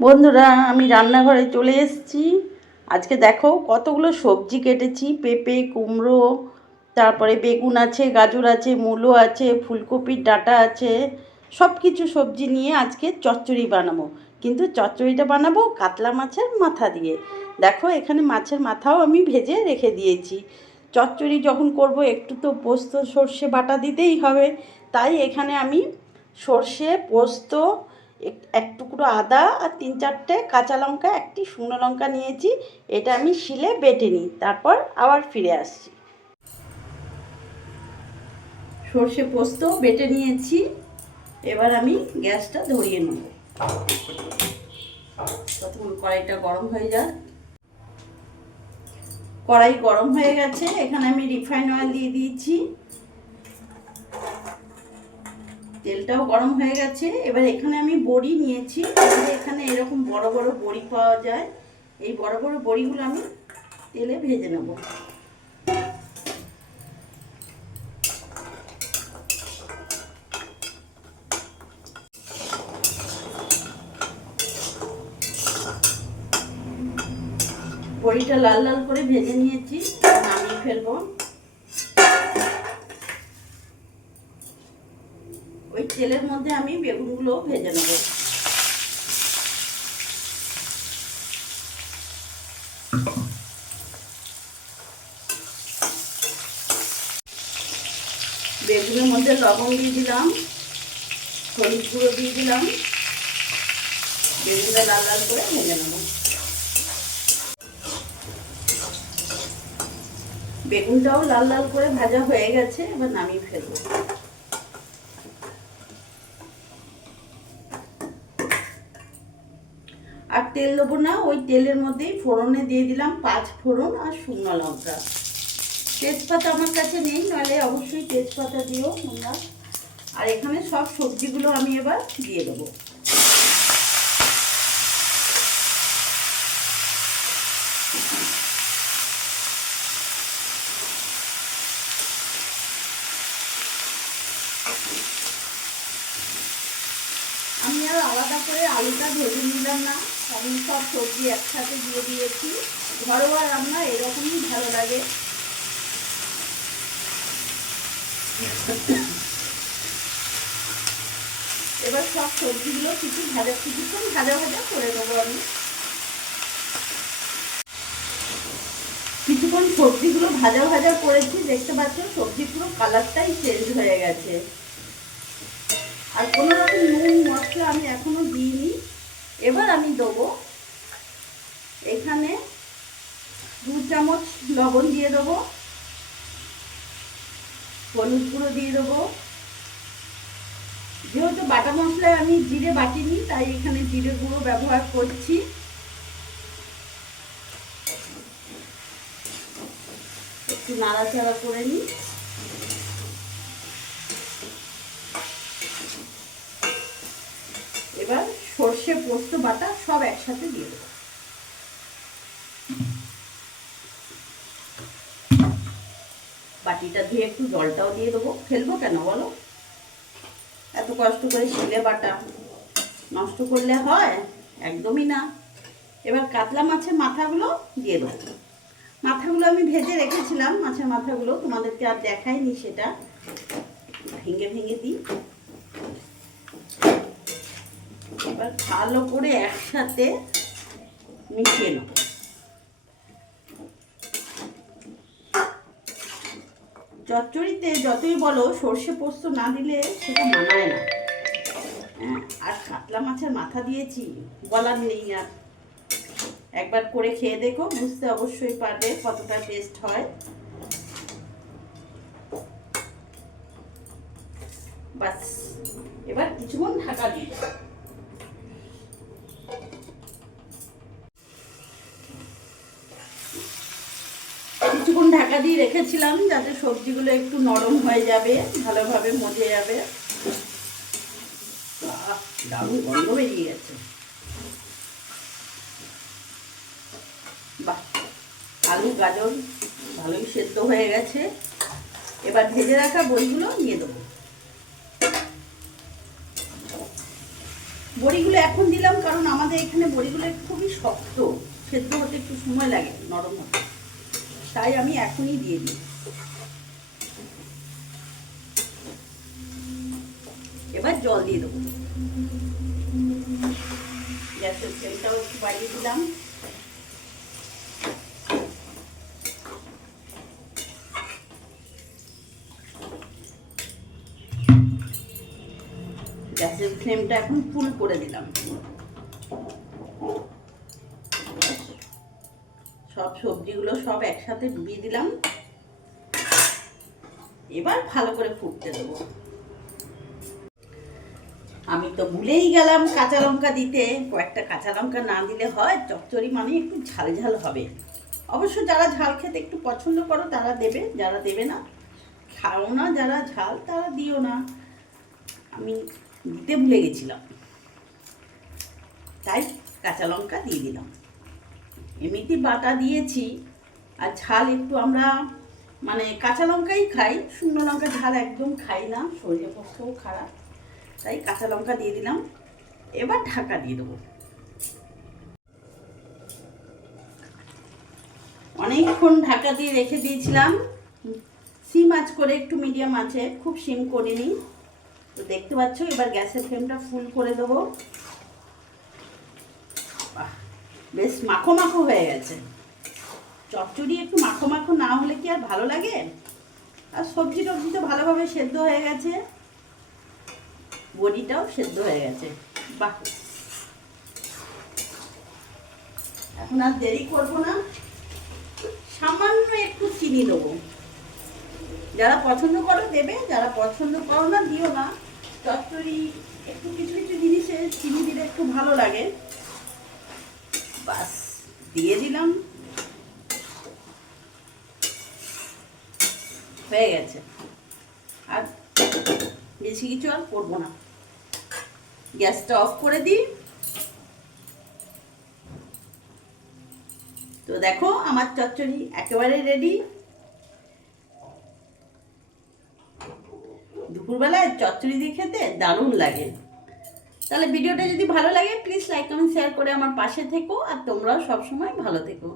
বন্ধুরা, আমি রান্নাঘরে চলে এসেছি। আজকে দেখো কতগুলো সবজি কেটেছি, পেঁপে, কুমড়ো, তারপরে বেগুন আছে, গাজর আছে, মূলো আছে, ফুলকপির ডাঁটা আছে। সব কিছু সবজি নিয়ে আজকে চচ্চড়ি বানাবো। কিন্তু চচ্চড়িটা বানাবো কাতলা মাছের মাথা দিয়ে। দেখো, এখানে মাছের মাথাও আমি ভেজে রেখে দিয়েছি। চচ্চড়ি যখন করব, একটু তো পোস্ত, সর্ষে বাটা দিতেই হবে। তাই এখানে আমি সর্ষে, পোস্ত এক- টুকরো আদা আর তিন চারটে কাঁচা লঙ্কা, একটি শুকনো লঙ্কা নিয়েছি। এটা আমি শিলে বেটে নিই, তারপর আবার ফিরে আসছি। সর্ষে পোস্ত বেটে নিয়েছি, এবার আমি গ্যাসটা ধরিয়ে নেব। প্রথম কড়াইটা গরম হয়ে যাক। কড়াই গরম হয়ে গেছে, এখানে আমি রিফাইন অয়েল দিয়ে দিয়েছি। তেলটাও গরম হয়ে গেছে। এবার এখানে আমি বড়ি নিয়েছি। এখানে এরকম বড় বড় বড়ি পাওয়া যায়। এই বড় বড় বড়িগুলো আমি তেলে ভেজে নেব। বড়িটা লাল লাল করে ভেজে নিয়েছি। নামিয়ে ফেলব। ওই তেলের মধ্যে আমি বেগুনগুলো ভেজে নেব। বেগুনের মধ্যে লবণ দিয়ে দিলাম, হলুদ গুঁড়ো দিয়ে দিলাম। বেগুনটা লাল লাল করে ভেজে নেব। বেগুনটাও লাল লাল করে ভাজা হয়ে গেছে, এবার নামিয়ে ফেলব। আর তেল দেবো না, ওই তেলের মধ্যেই ফোড়নে দিয়ে দিলাম পাঁচ ফোড়ন আর শুকনো লঙ্কা। তেজপাতা আমার কাছে নেই, নাহলে অবশ্যই তেজপাতা দিও তোমরা। আর এখানে সব সবজিগুলো আমি এবার দিয়ে দেবো। আমি আর আলাদা করে আলুটা ভেজে নিলাম না। আমি সব সবজি একসাথে দিয়ে দিয়েছি। ঘরোয়া রান্না এরকমই ভালো লাগে। এবার সব সবজিগুলো কিছু ভাজা, কিছুক্ষণ ভাজা ভাজা করে দেবো আমি। কিছুক্ষণ সবজিগুলো ভাজা ভাজা করেছি, দেখতে পাচ্ছ সবজি পুরো কালারটাই চেঞ্জ হয়ে গেছে। আর কোনো রকম নুন, মশলা আমি এখনও দিইনি। এবার আমি দেবো এখানে দু চামচ লবণ দিয়ে দেবো, হলুদ গুঁড়ো দিয়ে দেবো। যেহেতু বাটা মশলায় আমি জিরে বাটিনি, তাই এখানে জিরে গুঁড়ো ব্যবহার করছি। একটু নাড়াচাড়া করে নিই এবার সর্ষে, পোস্ত, বাটা সব একসাথে দিয়ে দেবো। বাটিটা ধুয়ে একটু জলটাও দিয়ে দেবো। ফেলব কেন বলো? এত কষ্ট করে শিলে বাটা নষ্ট করলে হয়? একদমই না। এবার কাতলা মাছের মাথাগুলো দিয়ে দেবো। মাথাগুলো আমি ভেজে রেখেছিলাম। মাছের মাথাগুলো তোমাদেরকে আর দেখাইনি সেটা। ভেঙে ভেঙে দিই। এবার ভালো করে একসাথে মিশিয়ে নেব। চচ্চড়িতে যতই বলো সর্ষে পোস্ত না দিলে সেটা মানায় না। হ্যাঁ আর কাতলা মাছের মাথা দিয়েছি, বলার নেই আর। একবার করে খেয়ে দেখো, বুঝতে অবশ্যই পারবে কতটা টেস্ট হয়। বাস, এবার কিছুক্ষণ ঢাকা দিয়ে দেবো কিছুক্ষণ ঢাকা দিয়ে রেখেছিলাম যাতে সবজিগুলো একটু নরম হয়ে যাবে, ভালোভাবে মজে যাবে। বাহ, আলু, গাজর ভালোই সেদ্ধ হয়ে গেছে। এবার ভেজে রাখা বইগুলো নিয়ে দেবো। বড়িগুলো এখন দিলাম কারণ আমাদের এখানে বড়িগুলো খুবই শক্ত, সেদ্ধ হতে একটু সময় লাগে, নরম হতে। তাই আমি এখনই দিয়ে দিই। এবার জল দিয়ে দেবো। গ্যাসের ফ্লেমটাও একটু বাড়িয়ে দিলাম। গ্যাসের ফ্লেমটা এখন ফুল করে দিলাম। সব সবজিগুলো সব একসাথে ডুবিয়ে দিলাম। এবার ভালো করে ফুটতে দেবো। আমি তো ভুলেই গেলাম কাঁচা লঙ্কা দিতে। কয়েকটা কাঁচা লঙ্কা না দিলে হয়, চচ্চড়ি মানে একটু ঝাল ঝাল হবে। অবশ্য যারা ঝাল খেতে একটু পছন্দ করো, তারা দেবে, যারা দেবে না, খাও না যারা ঝাল, তারা দিও না। আমি দিতে ভুলে গেছিলাম। তাই কাঁচা লঙ্কা দিয়ে দিলাম। এমনিতে বাটা দিয়েছি আর ঝাল একটু আমরা মানে কাঁচা লঙ্কাই খাই শুকনো লঙ্কা ঝাল একদম খাই না শরীরের পক্ষেও খারাপ। তাই কাঁচা লঙ্কা দিয়ে দিলাম। এবার ঢাকা দিয়ে দেবো। অনেকক্ষণ ঢাকা দিয়ে রেখে দিয়েছিলাম। সিম আঁচ করে একটু মিডিয়াম আছে খুব সিম করিনি। তো দেখতে পাচ্ছ এবার গ্যাসের ফ্লেমটা ফুল করে দেবো। বাহ, বেশ মাখো মাখো হয়ে গেছে। চচ্চড়ি একটু মাখো মাখো না হলে কি আর ভালো লাগে? আর সবজি টবজি তো ভালোভাবে সেদ্ধ হয়ে গেছে। বড়িটাও সেদ্ধ হয়ে গেছে। বাহ! এখন আর দেরি করব না। সামান্য একটু চিনি দেবো। যারা পছন্দ করো দেবে, যারা পছন্দ করো না দিও না। চচ্চড়ি একটু কিছু কিছু জিনিসে চিনি দিলে একটু ভালো লাগে। বাস, দিয়ে দিলাম। হয়ে গেছে। আর বেশি কিছু আর করব না। গ্যাসটা অফ করে দিই। তো দেখো, আমার চচ্চড়ি একেবারে রেডি দুপুরবেলায় চচ্চড়ি দিয়ে খেতে দারুণ লাগে। তাহলে ভিডিওটা যদি ভালো লাগে প্লিজ লাইক কমেন্ট শেয়ার করে আমার পাশে থেকো আর তোমরাও সবসময় ভালো থেকো।